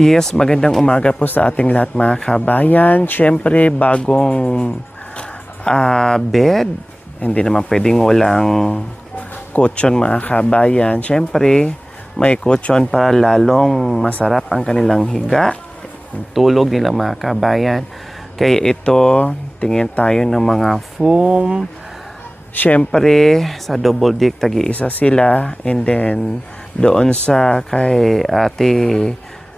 Yes, magandang umaga po sa ating lahat mga kabayan. Siyempre, bagong bed. Hindi naman pwedeng walang kutsyon mga kabayan. Siyempre, may kutsyon para lalong masarap ang kanilang higa. Tulog nila mga kabayan. Kaya ito, tingin tayo ng mga foam. Siyempre, sa double deck, tagi-isa sila. And then, doon sa kay Ate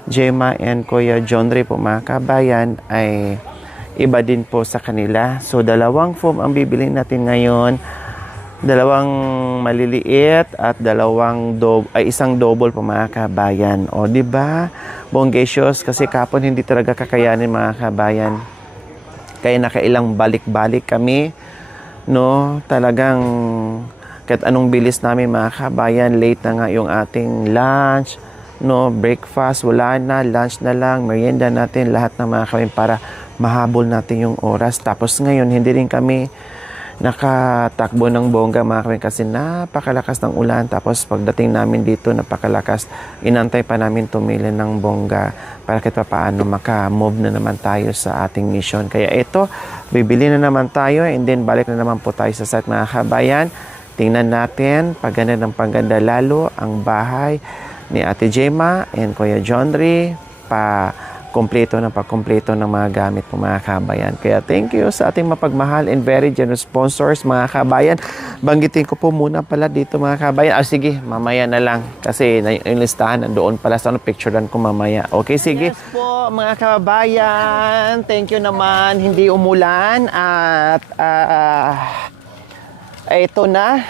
Gemma and Kuya John Ray po mga kabayan ay iba din po sa kanila. So, dalawang foam ang bibili natin ngayon. Dalawang maliliit at isang double po mga kabayan. O, di ba? Bonggesios kasi kapon hindi talaga kakayanin mga kabayan. Kaya nakailang balik-balik kami. No, talagang kahit anong bilis namin mga kabayan, late na nga yung ating lunch, no, breakfast, wala na, lunch na lang, merienda natin, lahat ng mga kabayan para mahabol natin yung oras. Tapos ngayon, hindi rin kami nakatakbo ng bongga mga kabayan kasi napakalakas ng ulan. Tapos pagdating namin dito, napakalakas. Inantay pa namin tumili ng bongga para kahit pa paano maka-move na naman tayo sa ating mission. Kaya ito, bibili na naman tayo and then balik na naman po tayo sa site mga kabayan. Tingnan natin, paganda ng paganda lalo ang bahay ni Ate Gemma and Kuya John Ray pa-kompleto ng mga gamit po mga kabayan. Kaya thank you sa ating mapagmahal and very generous sponsors mga kabayan. Banggitin ko po muna pala dito mga kabayan. Sige, mamaya na lang kasi yung listahan nandoon pala sa picturean ko mamaya. Okay, sige. Yes po mga kabayan. Thank you naman. Hindi umulan at ito na.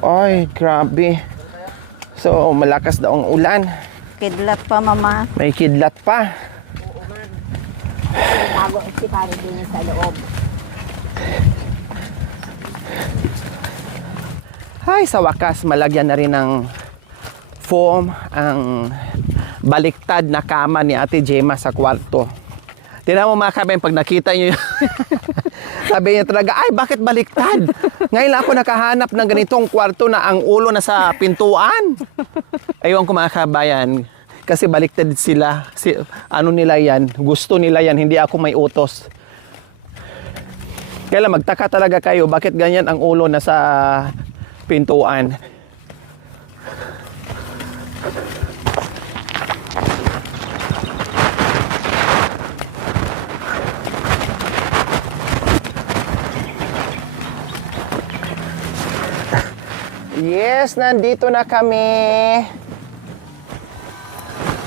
Ay, grabe. So, malakas daw ang ulan. Kidlat pa, mama. May kidlat pa. Tago si pare din sa loob. Ay, sa wakas, malagyan na rin ng foam ang baliktad na kama ni Ate Gemma sa kwarto. Tingnan mo mga kabayan, pag nakita nyo yun, sabi niya talaga, ay, bakit baliktad? Ngayon lang ako nakahanap ng ganitong kwarto na ang ulo na sa pintuan. Ayun ko mga kabayan, kasi baliktad sila. Ano nila yan, gusto nila yan, hindi ako may utos. Kaya lang, magtaka talaga kayo, bakit ganyan ang ulo na sa pintuan. Yes, nandito na kami.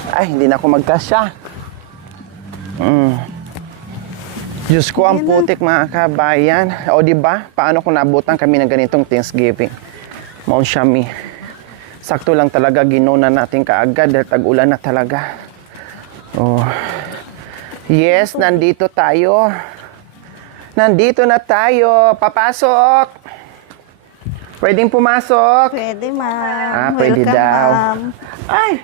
Ay, hindi na ako magkasya. Diyos ko, ang putik mga kabayan. O, diba? Paano kung nabutan kami ng ganitong Thanksgiving? Mount Shami. Sakto lang talaga, ginuna natin kaagad dahil tag-ulan na talaga. Oh. Yes, nandito tayo. Nandito na tayo. Papasok! Pwedeng pumasok? Pwede, ma'am. Pwede Welcome, daw. ma'am. Ay!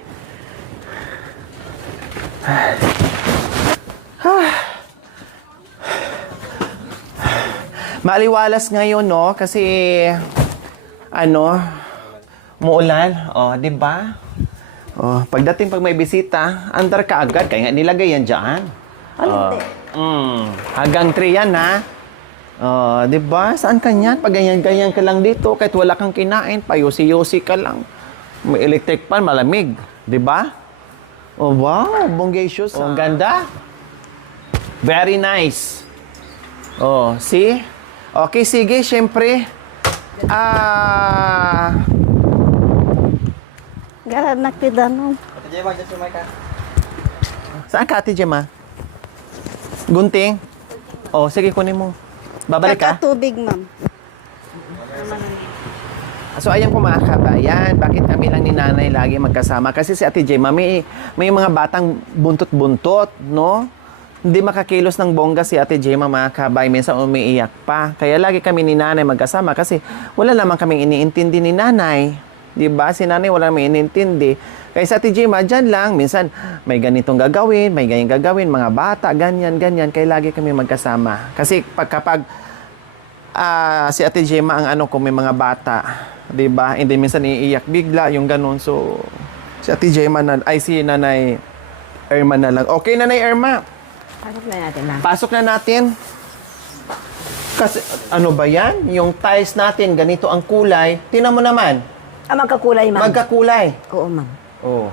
Maliwalas ngayon, no? Kasi, muulan. O, di ba? O, pagdating pag may bisita, andar ka agad. Kaya nga nilagay yan dyan. Hindi. Hanggang 3 yan, ha? Di ba? Saan ka niyan? Pag ganyan-ganyan ka lang dito, kahit wala kang kinain, payusi-yusi ka lang. May electric pan, malamig. Di ba? Oh, wow. Bonggesios. Oh, ang ganda. Very nice. Oh, see? Okay, sige, syempre. Garanak ti danon. Ate Gemma, dyan sumay ka. Saan ka, Ate Gemma? Gunting? Oh, sige, kunin mo. Babalik ka? Kakatubig, ma'am. So, ayan po mga kabayan, bakit kami lang ni nanay lagi magkasama? Kasi si Ate Gemma, may mga batang buntot-buntot, no? Hindi makakilos ng bongga si Ate Gemma mga kabayan, minsan umiiyak pa. Kaya lagi kami ni nanay magkasama kasi wala naman kaming iniintindi ni nanay. Diba? Si nanay wala namang iniintindi. Kaya sa Ate Gemma, dyan lang, minsan may ganitong gagawin, may ganyan gagawin, mga bata, ganyan. Kaya lagi kami magkasama. Kasi kapag si Ate Gemma ang kung may mga bata, 'di ba? Hindi minsan iiyak bigla yung ganun. So si Ate Gemma si Nanay Irma na lang. Okay, Nanay Irma. Pasok na natin, ma'am. Pasok na natin. Kasi, ano ba yan? Yung tiles natin, ganito ang kulay. Tingnan mo naman. Magkakulay, ma'am. Magkakulay. Oo, ma'am. Oh.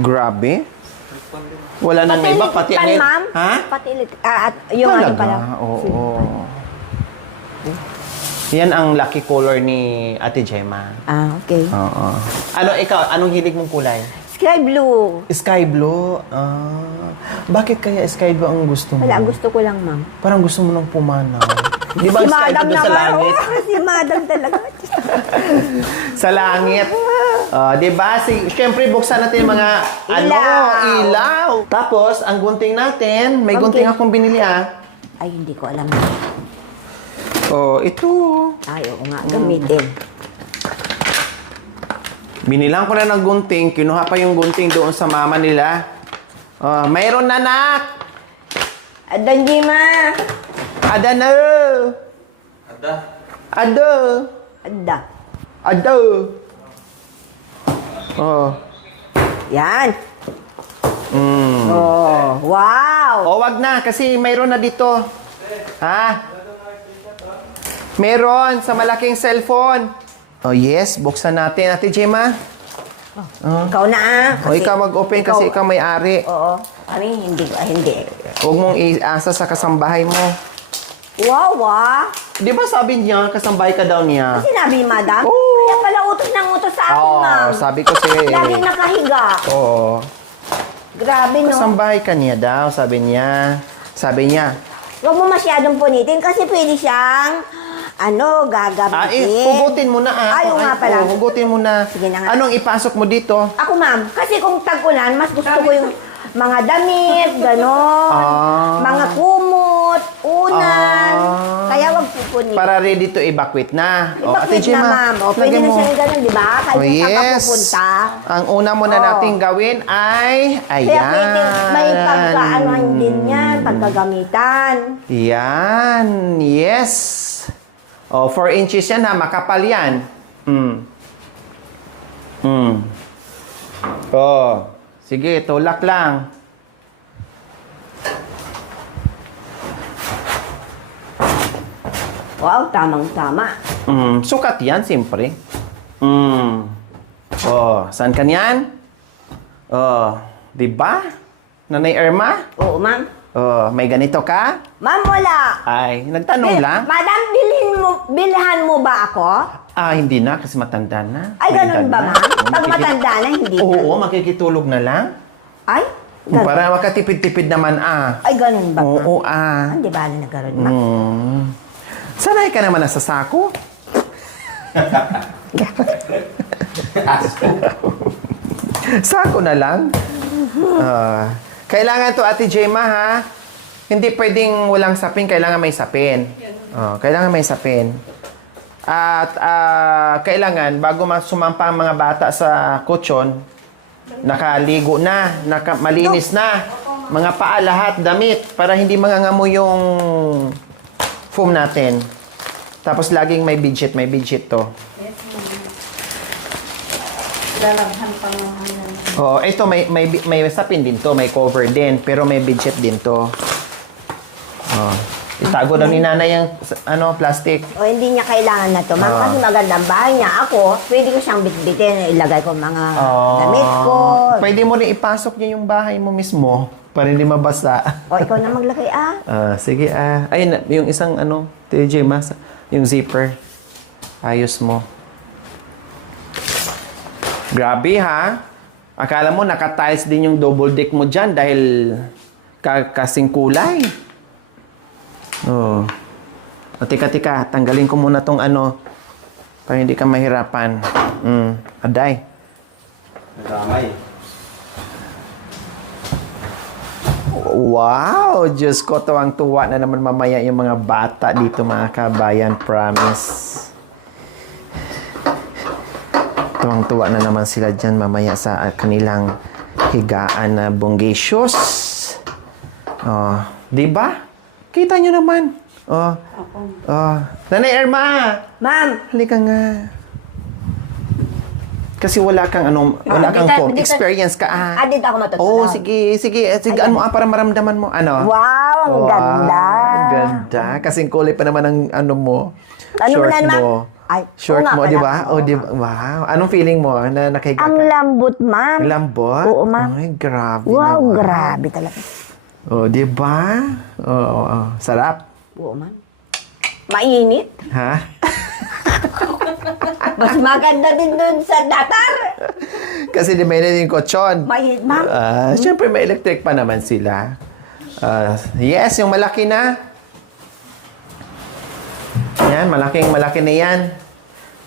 Grabe. Wala nang iba, pati ang... ma'am. Ha? Pati at yung ano pala. Oo. Yan ang lucky color ni Ate Gemma. Okay. Oo. Ano, ikaw, anong hilig mong kulay? Sky blue. Sky blue? Bakit kaya sky blue ang gusto mo? Wala, gusto ko lang, ma'am. Parang gusto mo ng pumanaw. Di ba Si sky Madam blue sa naman. langit? Oo, si Madam talaga. Sa langit. Di ba? Siyempre, buksan natin mga ilaw. Tapos, ang gunting natin, may gunting akong binili Ay, hindi ko alam. Ito. Ay, oo nga, gamitin. Binilang ko na ng gunting. Kinuha pa yung gunting doon sa mama nila. Mayroon na, nak! Adan, Jima. Ada na! Ada? Ada. Ada! Yan. Mm. Wow. Wag na kasi mayroon na dito. Ha? Meron sa malaking cellphone. Yes, buksan natin. Ate Gemma. Ikaw na Ikaw mag-open kasi ikaw may-ari. Oo. Kami, hindi. Huwag mong iasa sa kasambahay mo. Wow, Di ba sabi niya, kasambahay ka daw niya? Sinabi ni Madam? Oo. Kaya pala utos ng utos sa akin, ma'am. Sabi ko sa'yo eh. Lagi nakahiga. Oo. Grabe, no? Kasambahay ka niya daw, sabi niya. Sabi niya. Huwag mo masyadong punitin kasi pwede siyang, gagamitin. Hugutin mo na Ayaw nga pala. Hugutin mo na. Sige na nga. Anong ipasok mo dito? Ako, ma'am, kasi kung tag-ulan, mas gusto ko yung mga damit, ganon, mga kumot, unan. Kaya wag pupunitin. Para ready to evacuate na. Ate Evacuate na, Gemma, ma'am. Pwede lagyan na mo. siya yung ganon, di ba? Kahit saan ka Yes. pupunta. Ang una muna nating gawin ay, Kaya ayan. pwede, may pagkaanohan din yan, pagkagamitan. Yan. Yes. 4 inches yan ha. Makapal yan. Sige, tulak lang. Wow, tamang-tama. Sukat yan, siyempre. Saan ka niyan? Di ba? Nanay Irma? Oo, ma'am. May ganito ka? Ma'am, wala. Ay, nagtanong lang. Madam, bilhan mo ba ako? Hindi na, kasi matanda na. Ay, ganun ba, ma'am? Pag matanda na, hindi na. Oo, makikitulog na lang. Ay, ganun. Para makatipid-tipid naman, Ay, ganun ba, ma'am? Oo, Hindi ba na nagkaroon, ma'am? Sanay ka naman na sa sako. Sako na lang. Kailangan to, Ate Gemma, ha? Hindi pwedeng walang sapin, kailangan may sapin. Kailangan may sapin. At kailangan, bago sumampa ang mga bata sa kutsyon, nakaligo na, malinis na. Mga paa lahat, damit, para hindi mangangamo yung foam natin. Tapos laging may budget to. Oo, ito may sapin din to, may cover din, pero may budget din to. Itago daw ni nanay yung plastic. O, hindi niya kailangan na to, ma'am. Kasi magandang bahay niya. Ako, pwede ko siyang bitbitin. Ilagay ko mga damit ko. Pwede mo rin ipasok niya yung bahay mo mismo para hindi mabasa. O, ikaw na maglagay, Sige, ayun, yung isang TJ Mas, yung zipper. Ayos mo. Grabe, ha? Akala mo naka-tiles din yung double deck mo dyan dahil kasing kulay. Tika, tanggalin ko muna tong para hindi ka mahirapan. Aday. Nadamay. Wow! Diyos ko, tuwang-tuwa na naman mamaya yung mga bata dito, mga kabayan. Promise. Tuwang-tuwa na naman sila dyan mamaya sa kanilang higaan na bonggacious. Diba? Kita nyo naman. Nanay Irma! Ma'am, Halika nga. Kasi wala kang wala kang phone. Experience ka. Dito ako matutunan. Oh, sige. Para maramdaman mo. Ano? Wow, ang ganda. Ang ganda. Kasing kulay pa naman ang Ano short mo na, ma'am? mo. Ay, Short oo nga mo, pala. di ba? Oh, di ba? Wow. Anong feeling mo na nakahiga Ang ka? lambot, ma'am. Lambot? Oo, ma'am. Ay, grabe Wow, naman. grabe talaga. Oh, di ba? Oo. Sarap. Oo, ma'am. Mainit. Ha? Mas maganda din dun sa datar. Kasi di may yung kutsyon. Mainit, ma'am. Siyempre, may electric pa naman sila. Yes, yung malaki na. Yan, malaki na yan.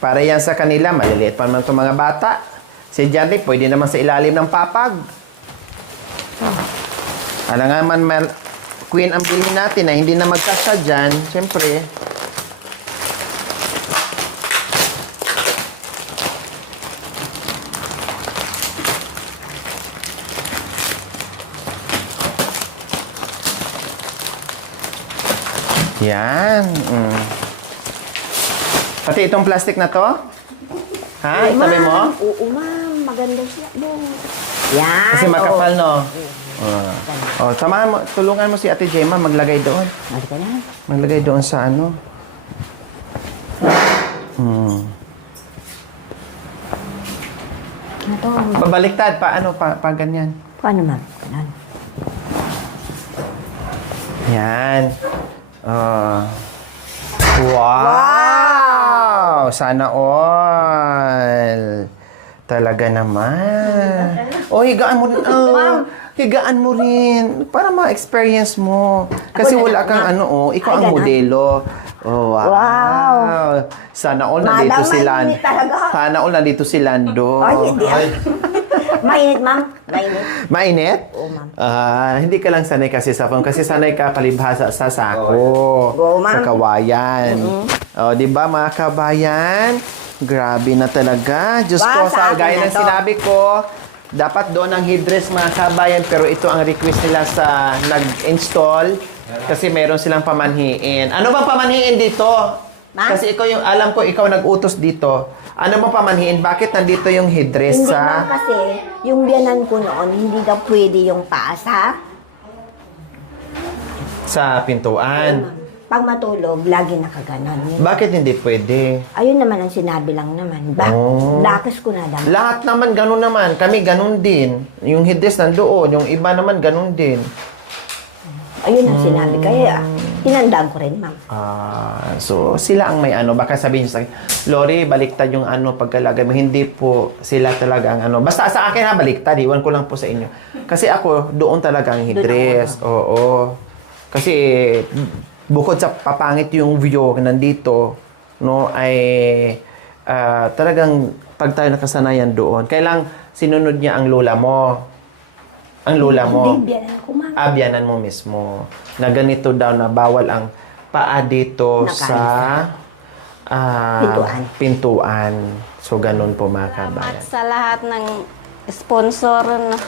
Para yan sa kanila, maliliit pa naman itong mga bata. Si Janly, pwede naman sa ilalim ng papag. Alam nga man, queen ang bilhin natin na hindi na magkasya dyan. Siyempre. Yan. Pati itong plastic na to? Ha? Itabi mo? Oo, ma'am. Maganda siya. Yan. Kasi makapal, no? Samahan mo, tulungan mo si Ate Gemma maglagay doon. Halika na. Maglagay doon sa ano. Ano to? Babaliktad, paano? Pa ganyan. Paano, ma'am? Ganun. Yan. Wow! Sana all. Talaga naman. Higaan mo rin. Higaan mo rin. Para ma-experience mo. Kasi wala kang ikaw ang modelo. Wow. Sana all nandito si Lando. Sana all nandito si Lando. Ay, hindi. Mainit, ma'am. Mainit. Mainit? Oo, ma'am. Hindi ka lang sanay kasi sa phone. Kasi sanay ka palibhasa sa sako. Oo, ma'am. Sa kawayan. Di ba mga kabayan? Grabe na talaga. Diyos ko, Sa akin gaya na ng to. sinabi ko, dapat doon ang headdress mga kabayan. Pero ito ang request nila sa nag-install. Kasi meron silang pamanhiin. Ano bang pamanhiin dito? Ma'am? Kasi alam ko, ikaw nag-utos dito. Ano bang pamanhiin? Bakit nandito yung headdress Hindi, sa... ma'am, kasi yung biyanan ko noon, hindi daw pwede yung paasa. Sa pintuan? Pag matulog, lagi nakaganon. Bakit hindi pwede? Ayun naman ang sinabi lang naman. Dakas ko na dapat. Lahat naman ganun naman. Kami ganun din. Yung headdress nandoon. Yung iba naman ganun din. Ayun ang sinabi. Kaya, hinandaan ko rin, ma'am. So, sila ang may Baka sabihin sa akin, Lori, baliktad yung pagkalagay mo. Hindi po sila talaga ang Basta sa akin baliktad. Iwan ko lang po sa inyo. Kasi ako, doon talaga ang headdress. Oo. Kasi, bukod sa papangit yung view nandito, ay talagang pag tayo nakasanayan doon, kailang sinunod niya ang lola mo. Ang lola mo. Hindi, biyanan ko, ma'am. Biyanan mo mismo. Na ganito daw na bawal ang paa dito sa pintuan. So, ganun po mga kabayan. Salamat sa lahat ng sponsor na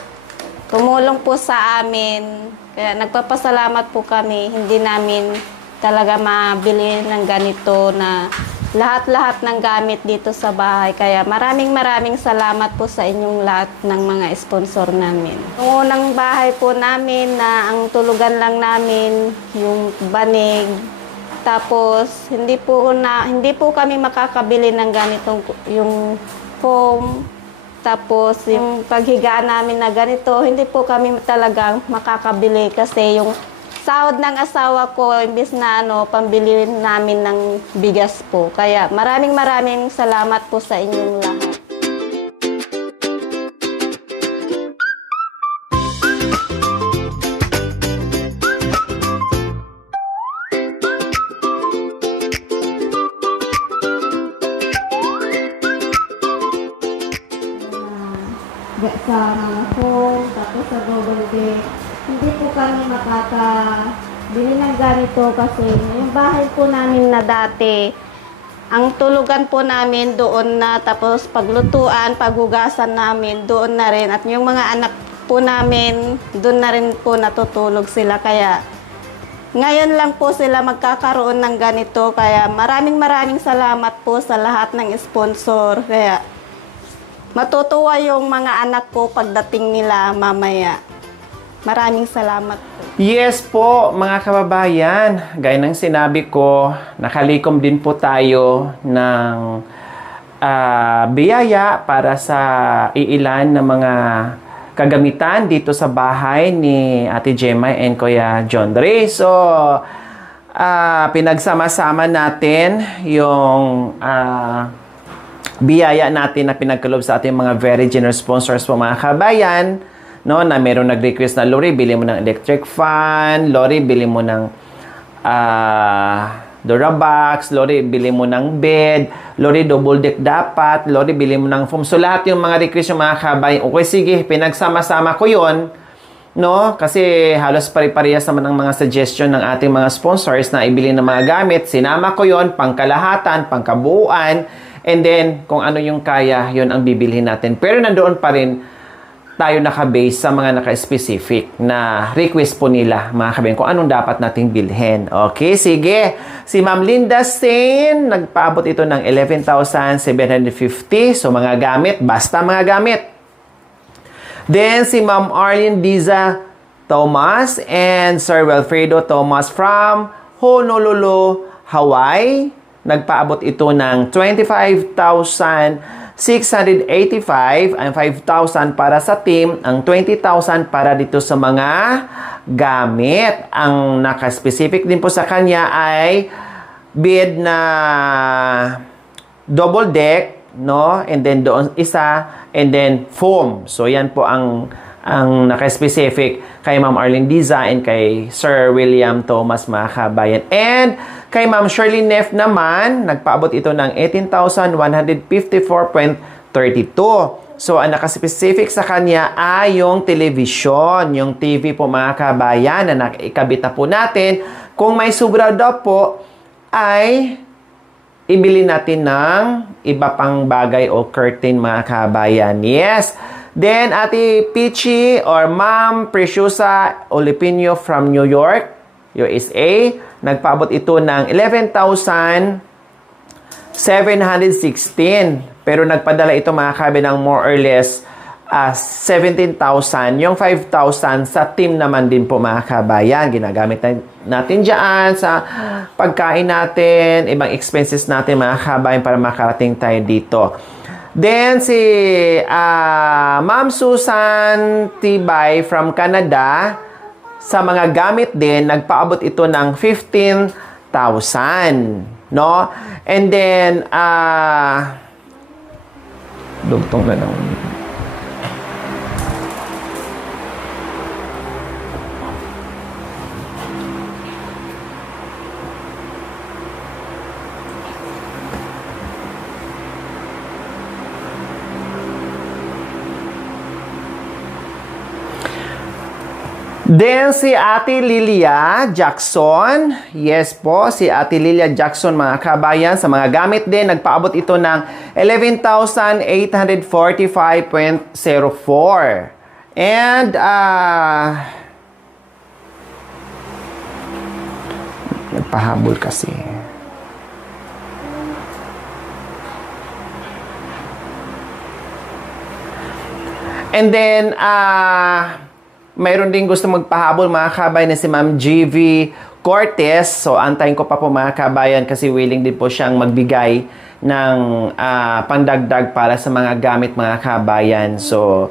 tumulong po sa amin. Kaya nagpapasalamat po kami. Hindi namin talaga mabili ng ganito na lahat-lahat ng gamit dito sa bahay. Kaya maraming salamat po sa inyong lahat ng mga sponsor namin. Yung unang bahay po namin na ang tulugan lang namin yung banig. Tapos hindi po kami makakabili ng ganitong yung foam. Tapos yung paghigaan namin na ganito, hindi po kami talagang makakabili kasi yung sahod ng asawa ko, imbis na pambili namin ng bigas po. Kaya maraming salamat po sa inyong lahat. Sa mga phone, tapos sa double bed. Hindi po kami makakabili ng ganito kasi yung bahay po namin na dati, ang tulugan po namin doon na, tapos paglutuan, paghugasan namin doon na rin. At yung mga anak po namin, doon na rin po natutulog sila. Kaya ngayon lang po sila magkakaroon ng ganito. Kaya maraming salamat po sa lahat ng sponsor. Kaya matutuwa yung mga anak ko pagdating nila mamaya. Maraming salamat po. Yes po, mga kababayan. Gaya ng sinabi ko, nakalikom din po tayo ng biyaya para sa iilan na mga kagamitan dito sa bahay ni Ate Gemma and Kuya John Ray. So, pinagsama-sama natin yung biyaya natin na pinagkalob sa ating mga very generous sponsors po, mga kabayan. No, na meron nag-request na, Lori, bili mo ng electric fan. Lori, bili mo ng Durabox. Lori, bili mo ng bed. Lori, double deck dapat. Lori, bili mo ng foam. So, lahat yung mga request yung mga kabayan. Okay, sige, pinagsama-sama ko yon, no? Kasi halos pare-parehas naman ang mga suggestion ng ating mga sponsors na ibili ng mga gamit. Sinama ko yon, pangkalahatan, pangkabuuan. And then, kung ano yung kaya, yon ang bibilhin natin. Pero nandoon pa rin tayo naka-base sa mga naka-specific na request po nila, mga kabayan, kung anong dapat nating bilhin. Okay, sige. Si Ma'am Linda Stain, nagpaabot ito ng 11,750. So, mga gamit, basta mga gamit. Then, si Ma'am Arlene Diza Thomas and Sir Wilfredo Thomas from Honolulu, Hawaii. Nagpaabot ito ng 25,685 ang 5,000 para sa team, ang 20,000 para dito sa mga gamit. Ang naka-specific din po sa kanya ay bed na double deck, no? And then doon isa, and then foam. So yan po ang naka-specific kay Ma'am Arlene Diza and kay Sir William Thomas, mga kabayan. And kay Ma'am Shirley Neff naman, nagpaabot ito ng 18,154.32. So, ang nakaspecific sa kanya ay yung television, yung TV po, mga kabayan, na nakikabit na po natin. Kung may sobra daw po, ay ibili natin ng iba pang bagay o curtain, mga kabayan. Yes. Then, Ate Peachy or Ma'am Preciosa Olipino from New York, USA, nagpaabot ito ng 11,716. Pero nagpadala ito, mga kabayan, ng more or less 17,000. Yung 5,000 sa team naman din po, mga kabayan. Ginagamit natin dyan sa pagkain natin, ibang expenses natin, mga kabayan, para makarating tayo dito. Then, si Ma'am Susan Tibay from Canada, sa mga gamit din, nagpaabot ito ng 15,000. No? And then, dugtong na lang. Then, si Ate Lilia Jackson. Yes po, si Ate Lilia Jackson, mga kabayan. Sa mga gamit din, nagpaabot ito ng 11,845.04. And, nagpahabol kasi. And then, mayroon din gusto magpahabol, mga kabayan, na si Ma'am GV Cortez. So, antayin ko pa po, mga kabayan, kasi willing din po siyang magbigay ng pandagdag para sa mga gamit, mga kabayan. So,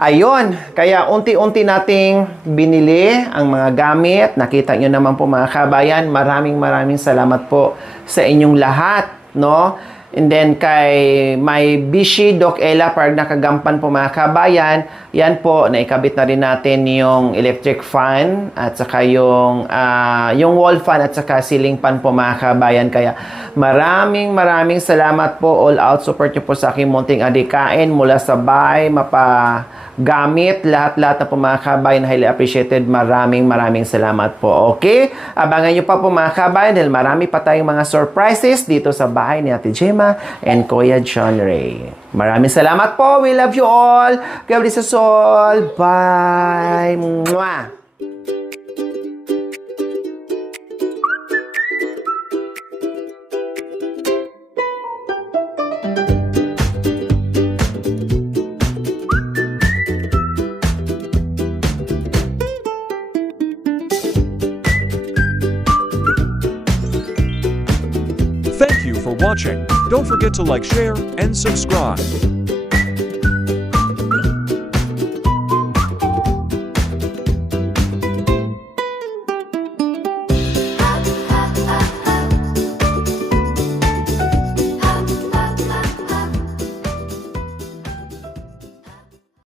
ayun. Kaya unti-unti nating binili ang mga gamit. Nakita nyo naman po, mga kabayan. Maraming salamat po sa inyong lahat, no? And then kay may Bishi Doc Ella, pag nakagampan po, mga kabayan, yan po, naikabit na rin natin yung electric fan at saka yung wall fan at saka ceiling fan po, mga kabayan. Kaya maraming salamat po. All out support nyo po sa aking munting adikain mula sa bahay, mapagamit, lahat na po, mga kabayan. Highly appreciated. Maraming salamat po. Okay? Abangan nyo pa po, mga kabayan, dahil marami pa tayong mga surprises dito sa bahay ni Ate Gemma and Kuya John Ray. Maraming salamat po. We love you all. God bless us all. Bye. Mwah. Thank you for watching. Don't forget to like, share, and subscribe.